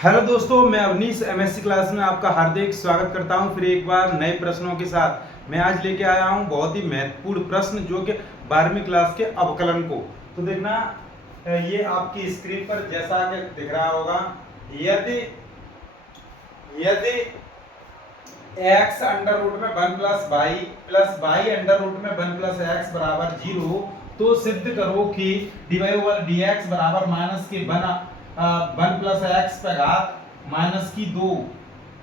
Hello दोस्तों, मैं Awanish MSc class में आपका हार्दिक स्वागत करता हूं। फिर एक बार नए प्रश्नों के साथ मैं आज लेके आया हूं बहुत ही महत्वपूर्ण प्रश्न जो कि 12वीं क्लास के अवकलन को। तो देखना, ये आपकी स्क्रीन पर जैसा कि दिख रहा होगा, यदि यदि x अंडर रूट में 1 प्लस वाई अंडर रूट में 1 प्लस एक्स बराबर 0, तो सिद्ध करो कि dy/dx बराबर माइनस के 1 प्लस एक्स पे घात माइनस की 2।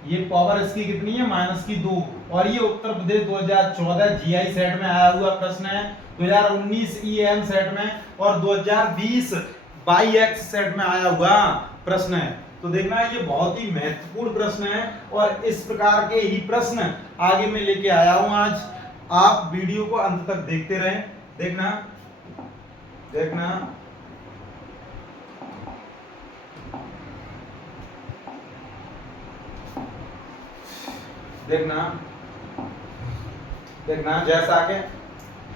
ये पावर इसकी कितनी है? माइनस की 2। और ये उत्तर प्रदेश 2014 जीआई सेट में आया हुआ प्रश्न है, 2019 ईएम सेट में और 2020 बाईएक्स सेट में आया हुआ प्रश्न है। तो देखना, ये बहुत ही महत्वपूर्ण प्रश्न है और इस प्रकार के ही प्रश्न आगे मैं लेके आया हूं आज। आप वीडियो को अंत तक देखते रहें। देखना देखना देखना देखना जैसा कि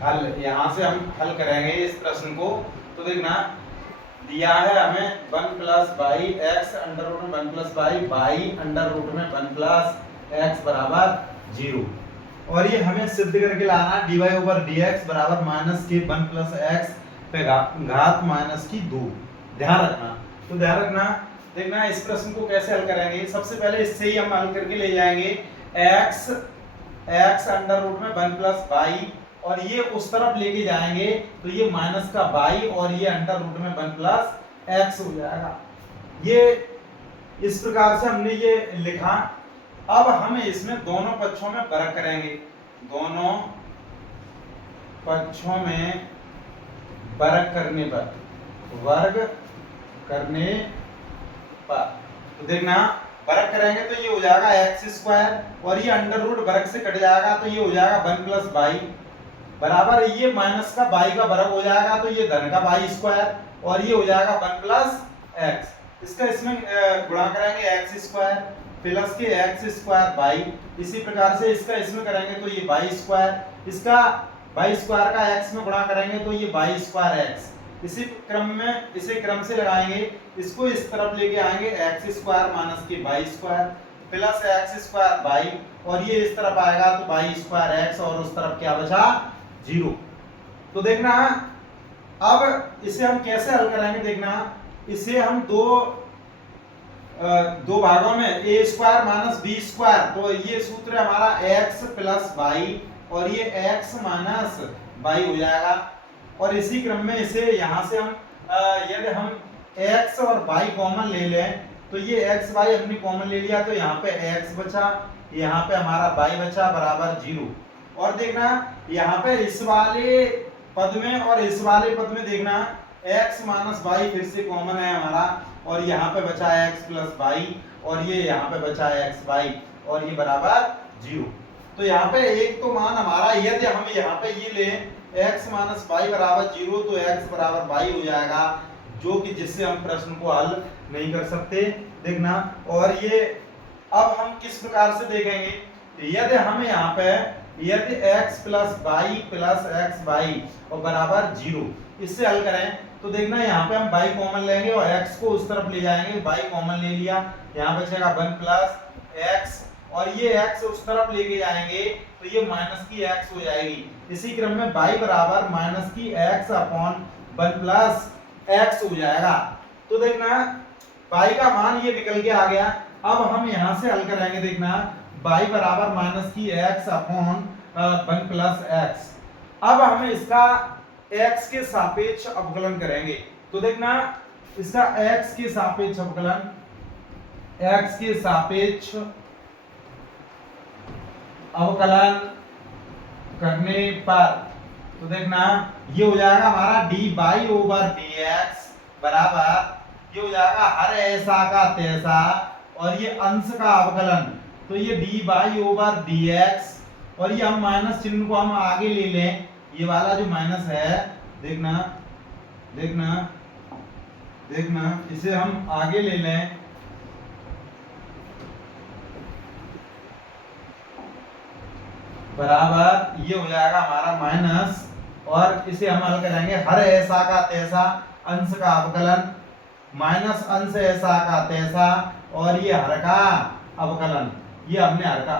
हल यहां से हम हल करेंगे इस प्रश्न को। तो देखना, दिया है हमें 1 plus by x under root में 1 प्लस बाई अंडर रूट में 1 प्लस एक्स बराबर 0। और ये हमें सिद्ध करके लाना dy/dx बराबर माइनस के 1 प्लस एक्स पे घात माइनस की 2। ध्यान रखना। तो ध्यान रखना, देखना इस प्रश्न को कैसे हल करेंगे। सबसे पहले इससे ही हम हल करके ले जाएंगे x अंडर रूट में 1 प्लस बाई, और ये उस तरफ लेके जाएंगे तो ये माइनस का बाई और ये अंडर रूट में 1 प्लस एक्स हो जाएगा। ये इस प्रकार से हमने ये लिखा। अब हम इसमें दोनों पक्षों में वर्ग करेंगे, दोनों पक्षों में वर्ग करने पर तो देखना, वर्ग करेंगे तो ये हो जाएगा एक्स स्क्वायर, और ये अंडर रूट वर्ग से कट जाएगा तो ये हो जाएगा 1 प्लस बाई बराबर ये माइनस का बाई का वर्ग हो जाएगा तो ये धन का बाई स्क्वायर, और ये हो जाएगा 1 प्लस एक्स। इसका इसमें गुणा करेंगे एक्स स्क्वायर प्लस के एक्स स्क्वायर बाई। इसी प्रकार से इसका इसमें करेंगे तो ये बाई स्क्वायर, इसका बाई स्क्वायर का एक्स में गुणा करेंगे तो ये बाई स्क्वायर एक्स। इसी क्रम से लगाएंगे, इसको इस तरफ लेके आएंगे एक्स स्क्वायर माइनस के by square plus x square by, और ये इस तरफ आएगा तो बाई स्क्वायर एक्स, और उस तरफ क्या बचा? 0। तो देखना, अब इसे हम कैसे हल करेंगे। देखना, इसे हम दो भागों में ए स्क्वायर माइनस बी स्क्वायर, तो ये सूत्र हमारा एक्स प्लस बाई और ये एक्स माइनस बाई हो जाएगा। और इसी क्रम में इसे यहां से हम यदि हम x और y कॉमन ले लें तो ये x y हमने कॉमन ले लिया तो यहाँ पे x बचा, यहाँ पे हमारा y बचा बराबर 0। और देखना, यहाँ पे इस वाले पद में और इस वाले पद में देखना x माइनस y फिर से कॉमन है हमारा, और यहाँ पे बचा x प्लस y, और ये यहाँ पे बचा x y, और ये बराबर 0। तो यहाँ पे एक तो मान हमारा, यदि हम यहाँ पे ये लें x माइनस y बराबर 0 तो x बराबर y हो जाएगा, जो कि जिससे हम प्रश्न को हल नहीं कर सकते। देखना, और ये अब हम किस प्रकार से देखेंगे, यदि हम यहाँ पे यदि x plus y plus x y और बराबर 0 इससे हल करें तो देखना, यहाँ पे हम y कॉमन लेंगे और x को उस तरफ ले जाएंगे, y कॉमन ले लिया, यहाँ बचेगा 1 प्लस एक्स, और ये x उस तरफ लेके जाएंगे तो ये माइनस की x हो जाएगी। इसी क्रम में y बराबर माइनस की x अपॉन 1 प्लस x हो जाएगा। तो देखना, y का मान ये निकल के आ गया। अब हम यहां से हल करेंगे। देखना, y बराबर माइनस की x अपॉन 1 प्लस x। अब हम इसका x के सापेक्ष अवकलन करेंगे। तो देखना, इसका x के सापेक्ष अवकलन, x के सापेक्ष अवकलन करने पर तो देखना, ये हो जाएगा हमारा dy/dx बराबर ये हो जाएगा हर ऐसा का तैसा, और ये अंश का अवकलन तो ये dy/dx, और ये हम माइनस चिन्ह को हम आगे ले लें, ये वाला जो माइनस है, देखना देखना देखना इसे हम आगे ले लें, बराबर ये हो जाएगा हमारा माइनस, और इसे हम हल करेंगे हर ऐसा का तैसा अंश का अवकलन माइनस अंश ऐसा का तैसा और ये हर का अवकलन, ये हमने हर का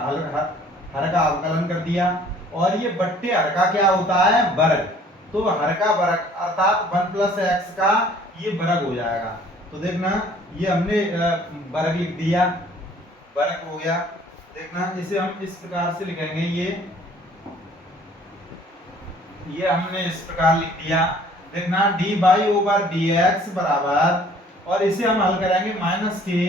अवकलन कर दिया। और ये बट्टे हर का क्या होता है, वर्ग, तो हर का वर्ग अर्थात 1 प्लस एक्स का ये वर्ग हो जाएगा। तो देखना ये हमने वर्ग लिख दिया, वर्ग हो गया। देखना इसे हम इस प्रकार से लिखेंगे, ये हमने इस प्रकार लिख दिया। देखना D by over d x बराबर, और इसे हम हल करेंगे माइनस के,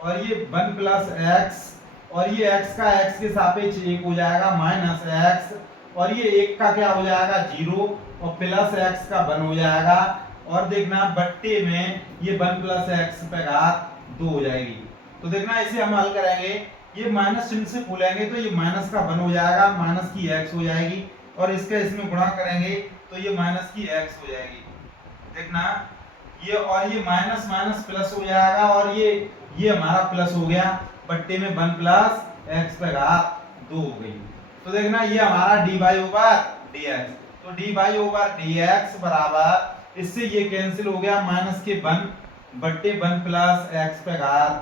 और ये 1 प्लस एक्स, और ये x का x के सापेक्ष 1 हो जाएगा माइनस x, और ये 1 का क्या हो जाएगा 0, और प्लस x का 1 हो जाएगा। और देखना बट्टे में ये 1 प्लस एक्स पे घात 2 हो जाएगी। तो देखना इसे हम हल करेंगे, ये माइनस चिन्ह से खोलेंगे तो ये माइनस का 1 हो जाएगा, माइनस की x हो जाएगी, और इसका इसमें गुणा करेंगे तो ये माइनस की x हो जाएगी। देखना ये, और ये माइनस माइनस प्लस हो जाएगा, और ये हमारा प्लस हो गया, बट्टे में 1 प्लस एक्स पे घात 2 हो गई। तो देखना ये हमारा d by over d x, तो d by over d x बराबर, इससे ये कैंसिल हो गया, माइनस के 1 बट्टे 1 प्लस एक्स पे घात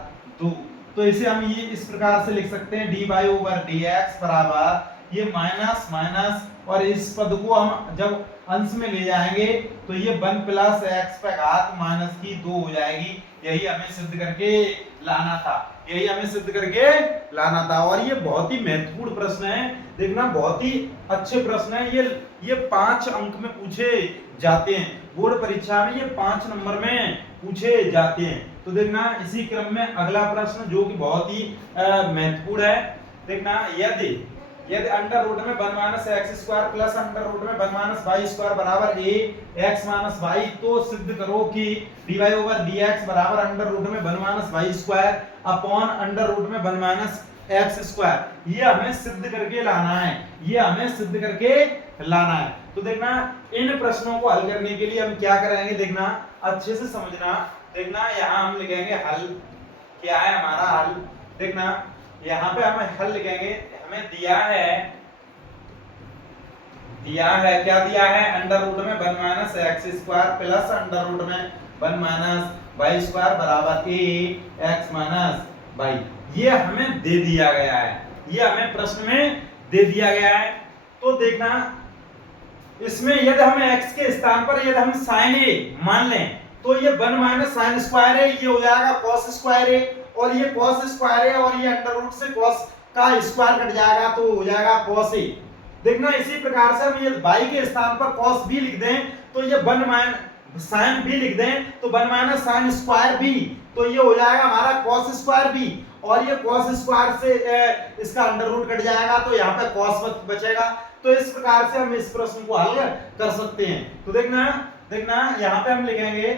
2। तो इसे हम ये इस प्रकार से लिख सकते हैं, D by over d x बराबर, ये माइनस माइनस, और इस पद को हम जब अंश में ले जाएंगे तो ये 1 प्लस एक्स पे घात माइनस की 2 हो जाएगी। यही हमें सिद्ध करके लाना था, यही हमें सिद्ध करके लाना था। और ये बहुत ही महत्वपूर्ण प्रश्न है, देखना बहुत ही अच्छे प्रश्न है, ये 5 अंक में पूछे जाते हैं बोर्ड परीक्षा में, ये 5 नंबर में पूछे जाते हैं। तो देखना इसी क्रम में अगला प्रश्न जो कि बहुत ही महत्वपूर्ण है। देखना यदि अंडर रूट में 1 minus x square plus under root में 1 माइनस वाई स्क्वायर बराबर ए एक्स माइनस वाई, तो सिद्ध करो कि d y over d x बराबर अंडर रूट में 1 minus y square upon under root में 1 माइनस एक्स स्क्वायर। ये हमें सिद्ध करके लाना है, ये हमें सिद्ध करके लाना है। तो देखना इन प्रश्नों को हल करने के लिए हम क्या करेंगे, देखना अच्छे से समझना। देखना यहाँ हम लिखेंगे हल, क्या है हमारा हल। देखना यहाँ पे हम हल लिखेंगे, हमें दिया है क्या दिया है, अंडर रूट में 1 minus x square plus under root में 1 माइनस वाई स्क्वायर बराबर ए एक्स माइनस वाई, ये हमें दे दिया गया है, ये हमें प्रश्न में दे दिया गया है। तो देखना इसमें यदि हम x के स्थान पर यदि हम sin a मान लें तो ये 1 माइनस साइन स्क्वायर है, ये हो जाएगा cos स्क्वायर है, और ये cos स्क्वायर है, और ये अंडर रूट से cos का स्क्वायर कट जाएगा तो हो जाएगा cos a। देखना इसी प्रकार से हम ये y के स्थान पर cos b लिख दें तो ये 1 माइनस sin b लिख दें तो 1 माइनस साइन स्क्वायर b, तो ये हो जाएगा हमारा cos स्क्वायर b, और ये cos स्क्वायर से इसका अंडर रूट कट जाएगा तो यहाँ पे cos बचेगा। तो इस प्रकार से हम इस प्रश्न को हल कर सकते हैं। तो देखना यहाँ पे हम लिखेंगे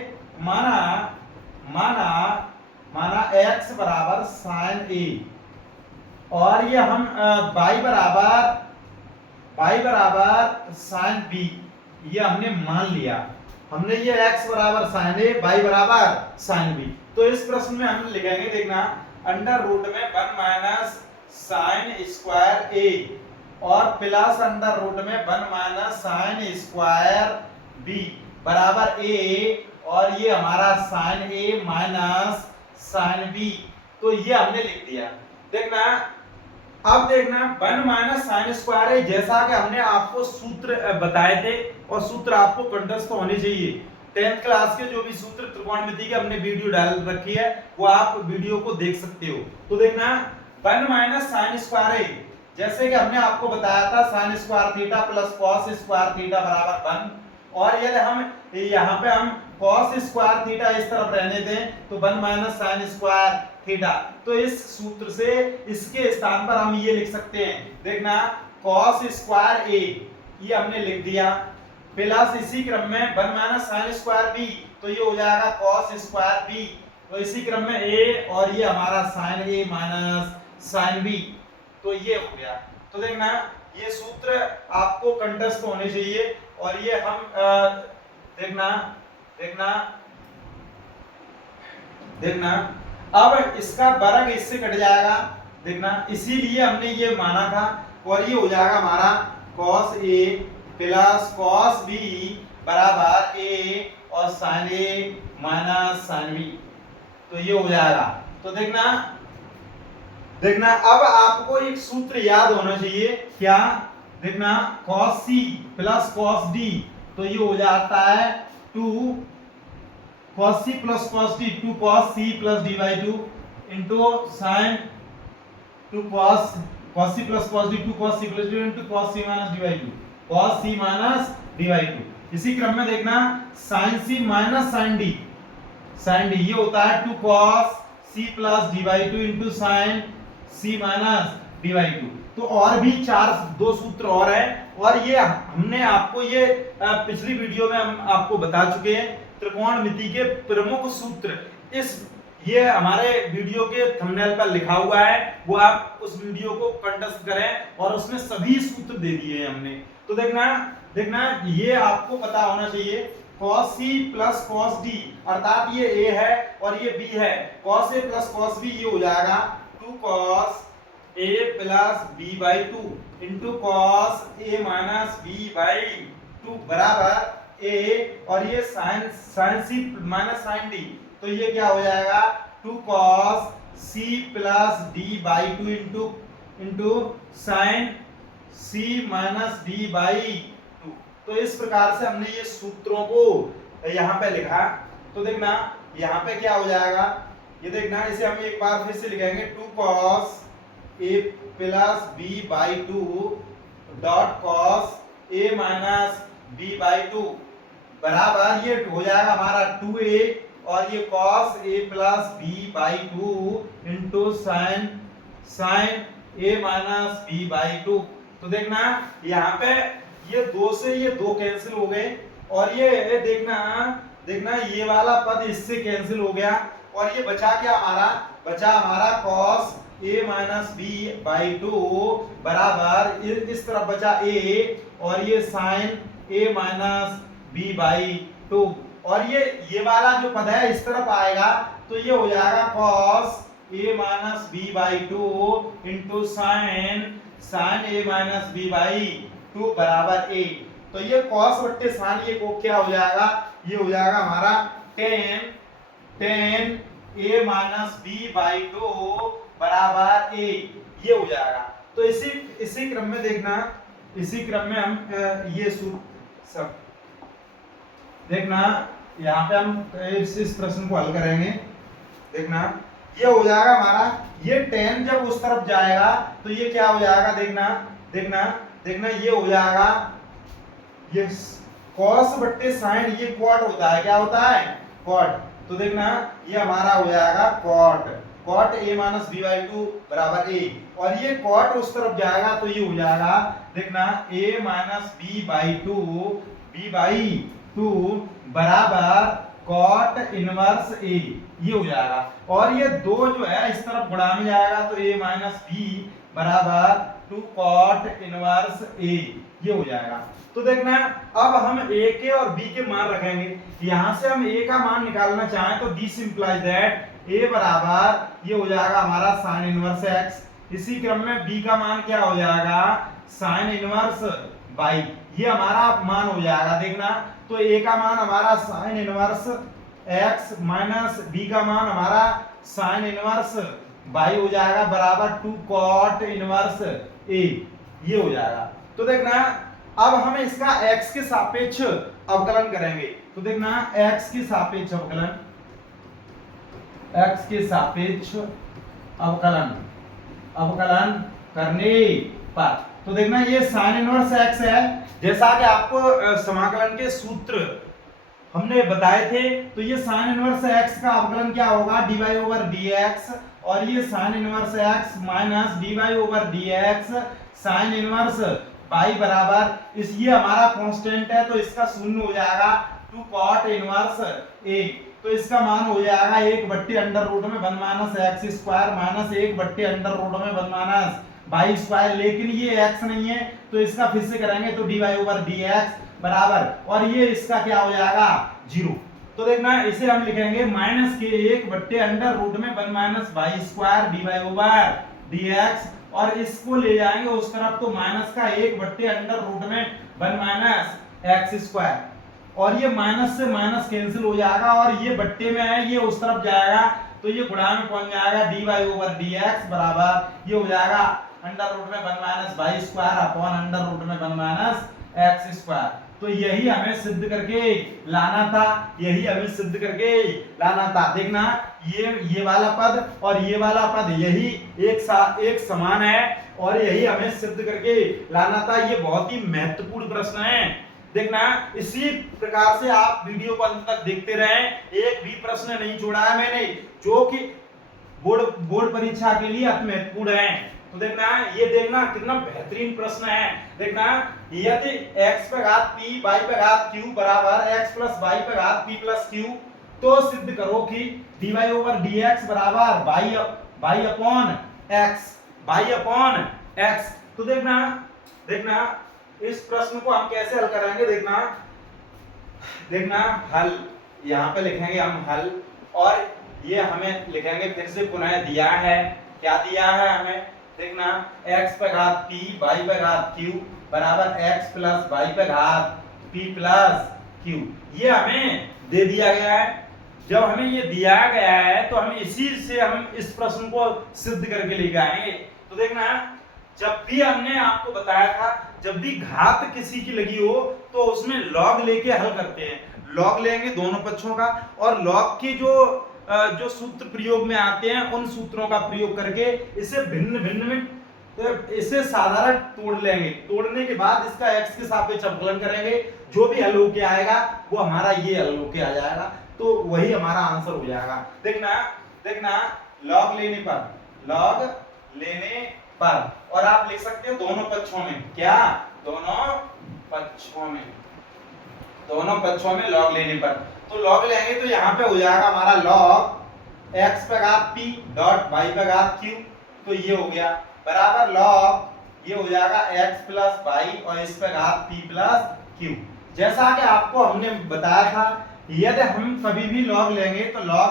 माना x बराबर sin a, और ये हम y बराबर sin b, ये हमने मान लिया, हमने ये x बराबर sin a, y बराबर sin b। तो इस प्रश्न में हम लिखेंगे, देखना अंडर रूट में 1 माइनस साइन स्क्वायर a और प्लस अंडर रूट में 1 माइनस साइन स्क्वायर b बराबर a, और ये हमारा sine a minus sine b, तो ये हमने लिख दिया। देखना अब देखना 1 माइनस साइन स्क्वायर है, जैसा कि हमने आपको सूत्र बताए थे, और सूत्र आपको कंठस्थ होने चाहिए। 10th क्लास के जो भी सूत्र त्रिकोणमिति के हमने वीडियो डाल रखी है, वो आप वीडियो को देख सकते हो। तो देखना 1 माइनस साइन स्क्वायर है, जैसे कि हमने आपको बताया था sine square theta plus cos square theta बराबर 1, और यदि हम यहाँ पे हम कॉस स्क्वायर थीटा इस तरफ रहने दें तो 1 माइनस साइन स्क्वायर थीटा, तो इस सूत्र से इसके स्थान पर हम ये लिख सकते हैं। देखना कॉस स्क्वायर ए, ये हमने लिख दिया, प्लस इसी क्रम में 1 माइनस साइन स्क्वायर बी, तो ये हो जाएगा कॉस स्क्वायर बी, तो इसी क्रम में ए, और ये हमारा साइन ए माइनस साइन बी, तो ये हो गया। तो देखना ये सूत्र आपको कंठस्थ होने चाहिए, और ये हम देखना अब इसका वर्ग इससे कट जाएगा। देखना इसीलिए हमने ये माना था, और ये हो जाएगा हमारा cos a plus cos b बराबर a और sin a minus sin b, तो ये हो जाएगा। तो देखना देखना अब आपको एक सूत्र याद होना चाहिए, क्या? देखना cos c plus cos d, तो ये हो जाता है 2 cos c plus cos d, 2 cos c plus d by 2 into sin 2 cos c plus cos d, 2 cos c plus d into cos c minus d by 2, cos c minus d by 2। इसी क्रम में देखना sin c minus sin d ये होता है 2 cos c plus d by 2 into sin c minus d by 2। तो और भी दो सूत्र और है, और ये हमने आपको ये पिछली वीडियो में हम आपको बता चुके हैं त्रिकोणमिति के प्रमुख सूत्र। ये हमारे वीडियो के थंबनेल पर लिखा हुआ है, वो आप उस वीडियो को कंटेस्ट करें और उसमें सभी सूत्र दे दिए हैं हमने। तो देखना ये आपको पता होना चाहिए, cos c plus cos d अर्थात ये a है और ये b है, cos a plus cos b ये हो जाएगा 2 cos a plus b by 2 into cos a minus b by 2 बराबर a, और ये sin c minus sin d, तो ये क्या हो जाएगा 2 cos c plus d by 2 into sin c minus d by 2। तो इस प्रकार से हमने ये सूत्रों को यहाँ पे लिखा। तो देखना यहाँ पे क्या हो जाएगा, ये देखना इसे हम एक बार फिर से लिखेंगे 2 cos a plus b by 2 dot cos a minus b by 2 बराबर ये हो जाएगा हमारा 2a, और ये cos a plus b by 2 into sin a minus b by 2। तो देखना यहाँ पे ये 2 से ये 2 कैंसिल हो गए, और ये देखना ये वाला पद इससे कैंसिल हो गया, और ये बचा क्या हमारा cos a minus b by 2 बराबर इस तरफ बचा a, और ये sin a minus b by 2, और ये वाला जो पद है इस तरफ आएगा, तो ये हो जाएगा cos a minus b by 2 into sin a minus b by 2 बराबर a। तो ये cos बट्टे sin ये को क्या हो जाएगा, ये हो जाएगा हमारा tan a minus b by 2 बराबर a, ये हो जाएगा। तो इसी क्रम में देखना, इसी क्रम में हम ये सब देखना यहाँ पे हम इस प्रश्न को हल करेंगे। देखना ये हो जाएगा हमारा, ये tan जब उस तरफ जाएगा तो ये क्या हो जाएगा, देखना ये हो जाएगा, ये cos बट्टे sin ये cot होता है, क्या होता है cot। तो देखना ये हमारा हो जाएगा cot a minus b by 2 बराबर a, और ये cot उस तरफ जाएगा तो ये हो जाएगा, देखना a माइनस b by 2 बराबर cot इनवर्स a, ये हो जाएगा। और ये 2 जो है इस तरफ गुणा में जाएगा तो a माइनस b बराबर 2 cot इनवर्स a, ये हो जाएगा। तो देखना अब हम a के और b के मान रखेंगे, यहाँ से हम a का मान निकालना चाहें तो दिस इंप्लाइज दैट a बराबर ये हो जाएगा हमारा sin इनवर्स x, इसी क्रम में b का मान क्या हो जाएगा sin इनवर्स y, ये हमारा मान हो जाएगा। देखना तो a का मान हमारा sin inverse x minus b का मान हमारा sin इनवर्स y हो जाएगा बराबर 2 cot इनवर्स a, ये हो जाएगा। तो देखना अब हम इसका x के सापेक्ष अवकलन करेंगे। तो देखना x के सापेक्ष अवकलन करने पर, तो देखना ये sin इनवर्स x है, जैसा कि आपको समाकलन के सूत्र हमने बताए थे। तो ये sin इनवर्स x का अवकलन क्या होगा, dy ओवर dx, और ये sin inverse x minus dy over dx sin inverse y बराबर ये हमारा कांस्टेंट है तो इसका शून्य हो जाएगा 2 cot इनवर्स a, तो इसका मान हो जाएगा 1 बट्टे अंडर रूट में 1 माइनस x स्क्वायर माइनस 1 बट्टे अंडर रूट में 1 माइनस y स्क्वायर, लेकिन ये x नहीं है तो इसका फिर से करेंगे तो dy ओवर dx बराबर, और ये इसका क्या हो जाएगा 0। तो देखना इसे हम लिखेंगे माइनस के 1 बट्टे अंडर रूट में 1 minus y square dy over dx, और इसको ले जाएंगे उस तरफ तो माइनस का 1 बट्टे अंडर रूट में 1 माइनस x स्क्वायर, और ये माइनस से माइनस कैंसिल हो जाएगा और ये बट्टे में है, ये उस तरफ जाएगा तो ये गुणा में पहुंच जाएगा dy ओवर dx बराबर ये हो जाएगा अंडर रूट में 1 minus y square upon under root में 1 माइनस एक्स स्क्वायर। तो यही हमें सिद्ध करके लाना था, यही हमें सिद्ध करके लाना था। देखना ये वाला पद और ये वाला पद यही एक समान है और यही हमें सिद्ध करके लाना था। ये बहुत ही महत्वपूर्ण प्रश्न है। देखना इसी प्रकार से आप वीडियो को अंत तक देखते रहें, एक भी प्रश्न नहीं छोड़ा है मैंने जो कि बोर्ड परीक्षा के लिए अति महत्वपूर्ण है। तो देखना ये देखना कितना बेहतरीन प्रश्न है। देखना यदि x पे घात p y पे घात q बराबर x प्लस y पे घात p प्लस q तो सिद्ध करो कि dy ओवर dx बराबर y अपॉन x। तो देखना इस प्रश्न को हम कैसे हल करेंगे। देखना हल यहाँ पे लिखेंगे हम हल और ये हमें लिखेंगे फिर से पुनः दिया है, क्या दिया है हमें। देखना x पे घात p y पे घात q बराबर x प्लस y पे घात p प्लस q ये हमें दे दिया गया है। जब हमें ये दिया गया है तो हम इसी से हम इस प्रश्न को सिद्ध करके लेके आएंगे। तो देखना जब भी हमने आपको बताया था जब भी घात किसी की लगी हो तो उसमें लॉग लेके हल करते हैं। लॉग लेंगे दोनों पक्षों का और लॉग की जो सूत्र प्रयोग में आते हैं उन सूत्रों का प्रयोग करके इसे भिन्न में इसे साधारण तोड़ लेंगे। तोड़ने के बाद इसका x के सापेक्ष अवकलन करेंगे, जो भी हल होके आएगा वो हमारा ये हल होके आ जाएगा, तो वही हमारा आंसर हो जाएगा। देखना लॉग लेने पर और आप लिख सकते हो दोनों पक्षों में, क्या दोनों पक्षों में लॉग लेने पर। तो लॉग लेंगे तो यहाँ पे हो जाएगा हमारा लॉग x पे घात p डॉट y पे घात q तो ये हो गया बराबर लॉग ये हो जाएगा x प्लस y और इस पे घात p प्लस q। जैसा कि आपको हमने बताया था यदि हम कभी भी लॉग लेंगे तो लॉग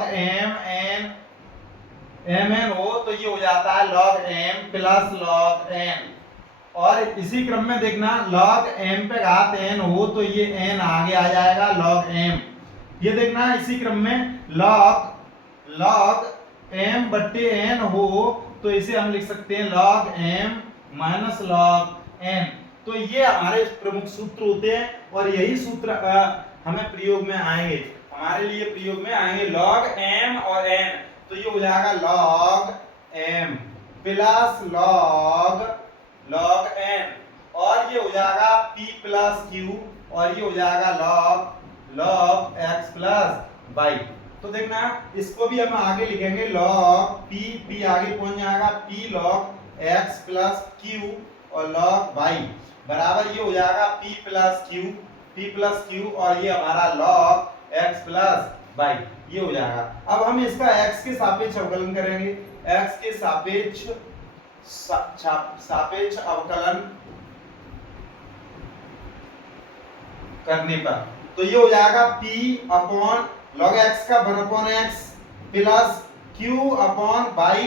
mn हो तो ये हो जाता है log m plus log n और इसी क्रम में देखना log m पे घात n हो तो ये n आगे आ जाएगा log m। ये देखना इसी क्रम में log m बट्टे n हो तो इसे हम लिख सकते हैं log m minus log n। तो ये हमारे प्रमुख सूत्र होते हैं और यही सूत्र हमें प्रयोग में आएंगे, हमारे लिए प्रयोग में आएंगे log m और n। तो ये हो जाएगा log m plus log n और ये हो जाएगा p प्लस q और ये हो जाएगा log x प्लस y। तो देखना इसको भी हम आगे लिखेंगे log p आगे पहुंच जाएगा p log x plus q और log y बराबर ये हो जाएगा p प्लस q और ये हमारा log x प्लस y ये हो जाएगा। अब हम इसका x के सापेक्ष अवकलन करेंगे। x के सापेक्ष अवकलन करने पर तो ये हो जाएगा p अपॉन log x का 1 upon x plus q upon y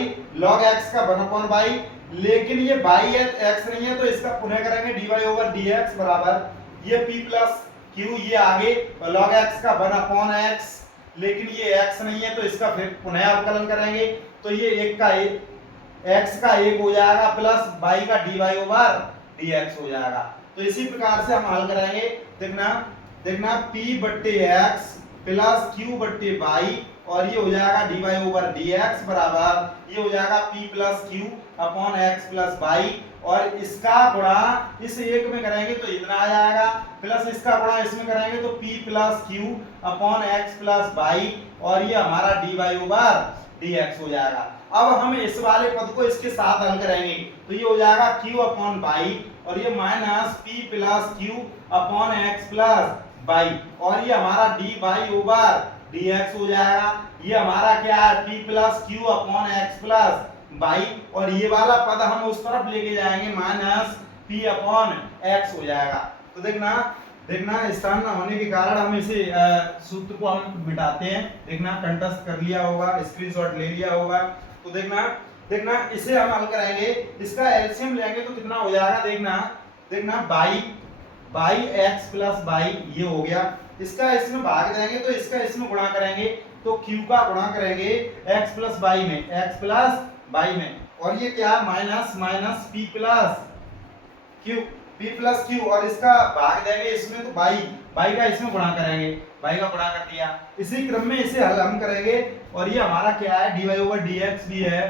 log x का 1 अपॉन y, लेकिन ये y है x नहीं है तो इसका पुनः करेंगे dy ओवर dx बराबर ये p प्लस q ये आगे log x का 1 अपॉन x, लेकिन ये x नहीं है तो इसका फिर पुनः अवकलन करेंगे तो ये एक का एक x का 1 हो जाएगा प्लस y का dy ओवर dx हो जाएगा। तो इसी प्रकार से हम हल करेंगे। देखना p बट्टे x प्लस q बट्टे y और ये हो जाएगा dy ओवर dx बराबर ये हो जाएगा p plus q upon x plus y और इसका गुणा इस एक में करेंगे तो इतना आ जाएगा प्लस इसका गुणा इसमें करेंगे तो p plus q upon x plus y और ये हमारा dy ओवर dx हो जाएगा। अब हम इस वाले पद को इसके साथ हल करेंगे तो ये हो जाएगा q अपॉन y और ये minus p plus q upon x plus y और ये हमारा dy ओवर dx हो जाएगा। ये हमारा क्या है p plus q upon x plus y और ये वाला पद हम उस तरफ लेके जाएंगे माइनस p अपॉन x हो जाएगा। तो देखना स्थान न होने के कारण हम इसे सूत्र को हम मिटाते हैं। देखना कंटस्ट कर लिया होगा, स्क्रीनशॉट ले लिया होगा। तो देखना इसे हम हल करेंगे, इसका एलसीएम लेंगे तो कितना हो जाएगा। देखना y x प्लस y ये हो गया, इसका इसमें भाग देंगे तो इसका इसमें गुणा करेंगे, तो q का गुणा करेंगे x प्लस वाई में, x प्लस वाई में, और ये क्या minus minus p plus q, और इसका भाग देंगे इसमें तो y का इसमें गुणा करेंगे, y का गुणा कर दिया। इसी क्रम में इसे हल हम करेंगे, और ये हमारा क्या है dy ओवर dx भी है,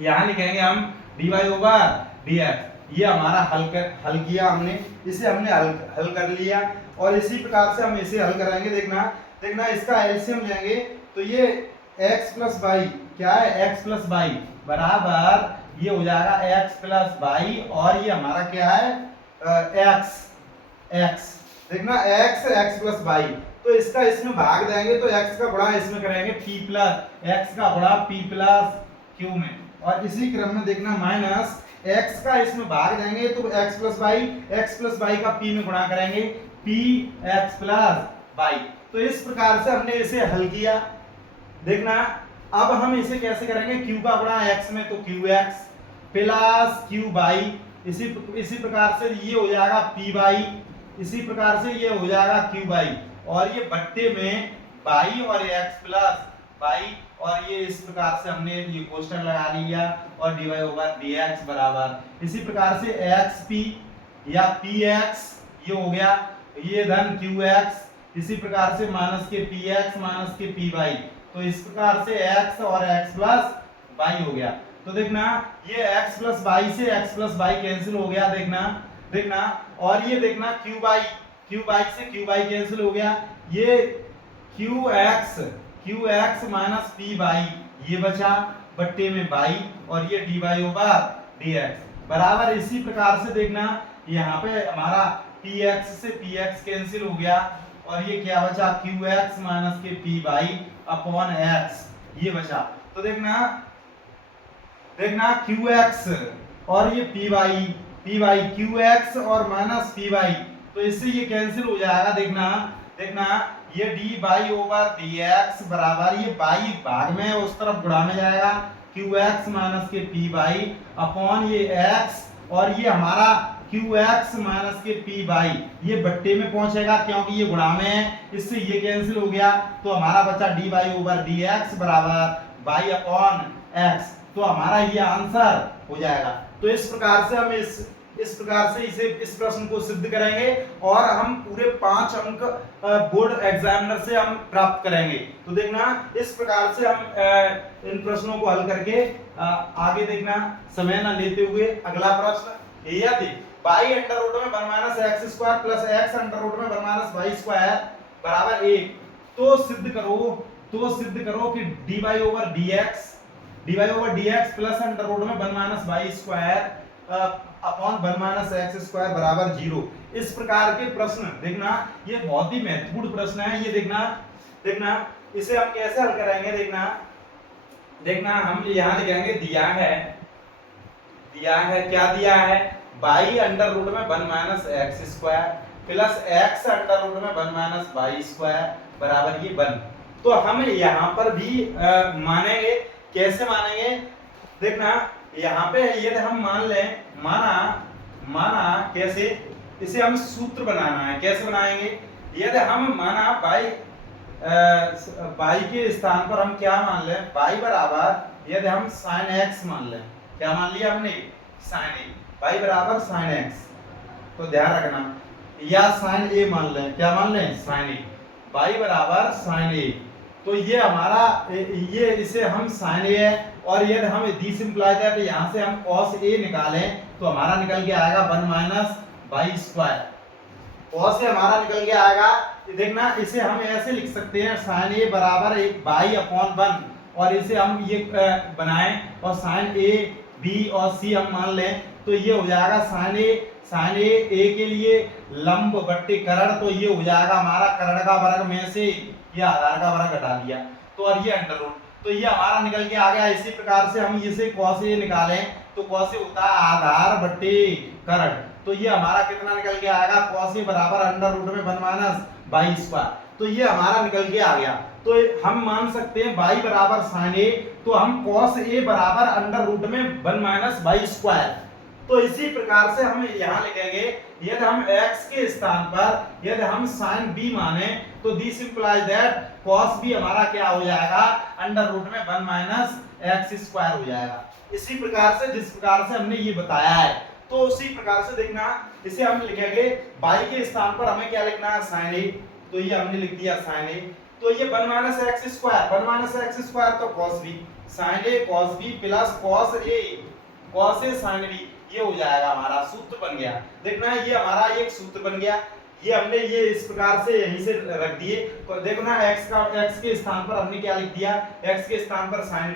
यहाँ लिखेंगे हम dy ओवर dx, ये हमारा हल किया हमने, इसे हमने हल कर लिया। और इसी प्रकार से हम इसे हल कराएंगे, देखना इसका एलसीएम लेंगे तो ये x प्लस वाई क्या है, x प्लस वाई बराबर ये हो जाएगा x प्लस वाई, और ये हमारा क्या है x देखना x प्लस वाई, तो इसका इसमें भाग देंगे तो x का गुणा इसमें करेंगे x का गुणा p प्लस q में, और इसी क्रम में देखना माइनस x का इसमें भाग देंगे तो x प्लस वाई का p में गुणा करेंगे x प्लस वाई। तो इस प्रकार से हमने इसे हल किया। देखना अब हम इसे कैसे करेंगे, q का गुणा x में तो qx प्लस qy, इसी प्रकार से ये हो जाएगा py, इसी प्रकार से ये हो जाएगा qy, और ये बट्टे में y और x प्लस y, और ये इस प्रकार से हमने ये क्वेश्चन लगा लिया, और dy ओवर dx बराबर इसी प्रकार से xp या px ये हो गया, ये धन qx, इसी प्रकार से माइनस के px माइनस के py, तो इस प्रकार से x और x प्लस y हो गया। तो देखना ये x प्लस y से x प्लस y कैंसिल हो गया, देखना और ये देखना qy से qy कैंसिल हो गया, ये qx माइनस py ये बचा बट्टे में y, और ये dy ओवर dx बराबर इसी प्रकार से देखना यहाँ पे हमारा px से px कैंसिल हो गया, और ये क्या बचा qx माइनस के py अपॉन x ये बचा। तो देखना qx और ये py qx और माइनस py, तो इससे ये कैंसिल हो जाएगा। देखना ये dy ओवर dx बराबर ये y भाग में उस तरफ गुणा में जाएगा, qx माइनस के py अपॉन ये x, और ये हमारा qx माइनस के py ये बट्टे में पहुंचेगा क्योंकि ये गुणा में है, इससे ये कैंसिल हो गया, तो हमारा बचा dy ओवर dx बराबर y अपॉन x, तो हमारा ये आंसर हो जाएगा। तो इस प्रकार से हम इस प्रकार से इस प्रश्न को सिद्ध करेंगे, और हम पूरे 5 अंक बोर्ड एग्जामिनर से हम प्राप्त करेंगे। तो देखना इस प्रकार से हम इन प्रश्नों को हल करके आगे देखना समय ना लेते हुए अगला प्रश्न यदि y अंडर रूट में 1 minus x square plus x under root में 1 माइनस y स्क्वायर बराबर 1, तो सिद्ध करो कि dy over dx plus under root में 1 minus y square upon 1 minus x square बराबर 0। इस प्रकार के प्रश्न देखना ये बहुत ही महत्वपूर्ण प्रश्न है, ये देखना इसे हम कैसे हल करेंगे। देखना हम यहाँ लिखेंगे दिया है क्या दिया है, y अंडर रूट में 1 minus x square plus x under root में 1 माइनस y स्क्वायर बराबर ये 1। तो हम यहाँ पर भी मानेंगे, कैसे मानेंगे, देखना यहाँ पे यदि हम माना कैसे, इसे हम सूत्र बनाना है, कैसे बनाएंगे, यदि हम माना y के स्थान पर हम क्या मान लें, y बराबर यदि हम sin x मान लें, क्या मान लिया हमने sin a, y बराबर sin x, तो ध्यान रखना, या sin a मान लें, क्या मान लें sin a, y बराबर sin a, तो ये हमारा ये इसे हम sin a है, और यदि हम डिसिंप्लाई है तो यहाँ से हम cos a निकालें तो हमारा निकल के आएगा 1 minus y square, cos a हमारा निकल के आएगा। देखना इसे हम ऐसे लिख सकते हैं sin a बराबर एक y अपॉन 1, और इसे हम ये बनाएं और sin a b और c हम मान लें, तो ये हो जाएगा sin a के लिए लंब बट्टे करण, तो ये हो जाएगा हमारा करण का वर्ग में से ये आधार का वर्ग घटा दिया, तो और ये अंडर रूट, तो ये हमारा निकल के आ गया। इसी प्रकार से हम इसे cos a निकालें तो cos a होता है आधार बट्टे करण, तो ये हमारा कितना निकल के आएगा, cos a बराबर अंडर रूट में 1 माइनस y स्क्वायर, तो ये हमारा निकल के आ गया। तो हम मान सकते हैं y बराबर sin a, तो हम cos a बराबर अंडर रूट में 1 माइनस y स्क्वायर, तो इसी प्रकार से हम यहाँ लिखेंगे यदि हम x के स्थान पर यदि हम sin b माने तो this implies that cos b हमारा क्या हो जाएगा अंडर रूट में 1 माइनस एक्स स्क्वायर हो जाएगा। इसी प्रकार से जिस प्रकार से हमने ये बताया है तो उसी प्रकार से देखना इसे हम लिखेंगे y के स्थान पर हमें क्या लिखना है sin a, तो ये हमने लिख दिया sin a, तो ये 1 माइनस एक्स स्क्वायर तो cos b sin a cos b plus cos a sin b ये हो जाएगा हमारा सूत्र बन गया। देखना ये हमारा एक सूत्र बन गया, ये हमने ये इस प्रकार से यहीं से रख दिए। तो देखना x के स्थान पर हमने क्या लिख दिया, x के स्थान पर sin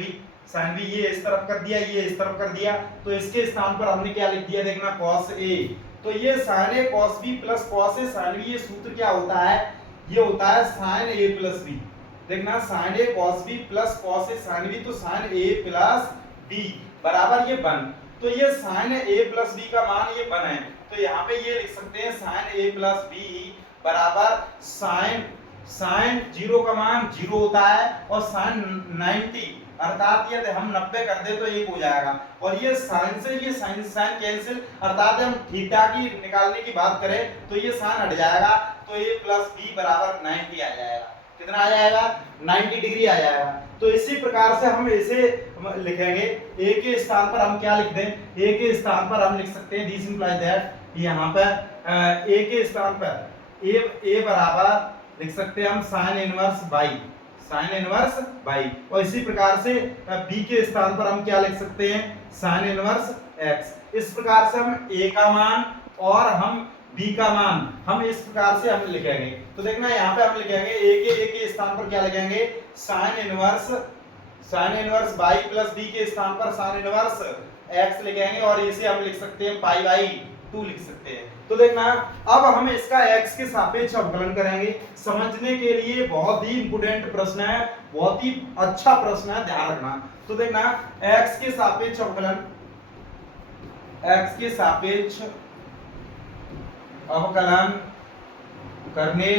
b ये इस तरफ कर दिया, ये इस तरफ कर दिया, तो इसके स्थान पर हमने क्या लिख दिया देखना cos a, तो ये sin a cos b plus cos a sin b ये सूत्र क्या होता है, ये होता है sin a प्लस b। देखना sin a cos b plus cos a sin b, तो sin a प्लस b बराबर ये 1, तो ये sin a प्लस b का मान ये 1 है, तो यहाँ पे ये लिख सकते हैं sin a प्लस b बराबर sin 0 का मान 0 होता है और sin 90 अर्थात यदि हम 90 कर दे तो 1 हो जाएगा, और ये sin से ये sin कैंसिल अर्थात हम थीटा की निकालने की बात करें तो ये sin हट जाएगा, तो a प्लस b बराबर 90 आ जाएगा। कितना आ जाएगा 90 डिग्री आ जाएगा। तो इसी प्रकार से हम इसे लिखेंगे a के स्थान पर हम क्या लिख दें, a के स्थान पर हम लिख सकते हैं दिस इंप्लाइज दैट यहाँ पर a के स्थान पर a बराबर लिख सकते हैं हम sin इनवर्स y, और इसी प्रकार से b के स्थान पर हम क्या लिख सकते हैं sin इनवर्स x। इस प्रकार से हम a का मान और हम b का मान हम इस प्रकार से हम लिखेंगे। तो देखना यहाँ पे हम लिखेंगे a के स्थान पर क्या लिखेंगे sin inverse y plus b के स्थान पर sin इनवर्स x लिखेंगे, और इसे हम लिख सकते हैं पाई बाई 2 लिख सकते हैं। तो देखना अब हम इसका x के सापेक्ष अवकलन करेंगे, समझने के लिए बहुत ही इंपोर्टेंट प्रश्न है, बहुत ही अच्छा प्रश्न है, ध्यान रखना। तो देखना x के सापेक्ष अवकलन करने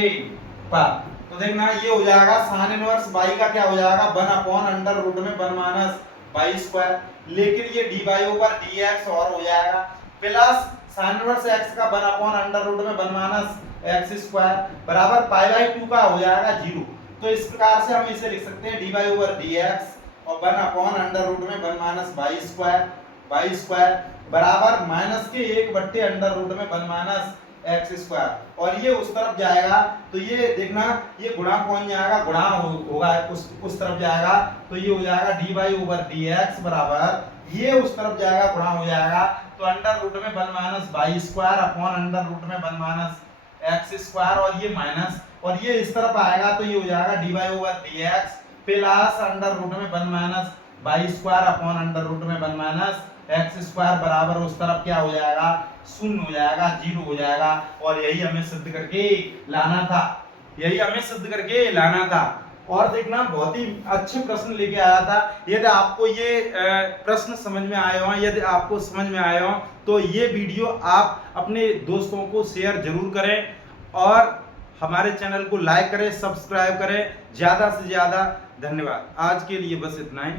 पर तो देखना ये हो जाएगा sin इनवर्स y का क्या हो जाएगा 1 अपॉन अंडर रूट में 1 माइनस y स्क्वायर, लेकिन ये dy ओवर dx और हो जाएगा, प्लस sin इनवर्स x का 1 अपॉन अंडर रूट में 1 माइनस x स्क्वायर बराबर पाई बाई 2 का हो जाएगा 0। तो इस प्रकार से हम इसे लिख सकते हैं dy ओवर dx और 1 अपॉन अंडर रूट में 1 माइनस y स्क्वायर बराबर माइनस के 1 बट्टे अंडर रूट में 1 माइनस x स्क्वायर, और ये उस तरफ जाएगा तो ये देखना ये गुणा कौन जाएगा, गुणा होगा उस तरफ जाएगा, तो ये हो जाएगा dy ओवर dx बराबर ये उस तरफ जाएगा गुणा हो जाएगा, तो अंडर रूट में 1 minus y square upon under root में 1 माइनस x स्क्वायर, और ये माइनस और ये इस तरफ आएगा तो ये हो जाएगा dy over dx plus under root में 1 minus y square upon under root में 1 माइनस x स्क्वायर बराबर उस तरफ क्या हो जाएगा 0 हो जाएगा, 0 हो जाएगा, और यही हमें सिद्ध करके लाना था। और देखना बहुत ही अच्छे प्रश्न लेके आया था। यदि आपको ये प्रश्न समझ में आए हो, यदि आपको समझ में आए हो तो ये वीडियो आप अपने दोस्तों को शेयर जरूर करें और हमारे चैनल को लाइक करें, सब्सक्राइब करें। ज्यादा से ज्यादा धन्यवाद। आज के लिए बस इतना ही।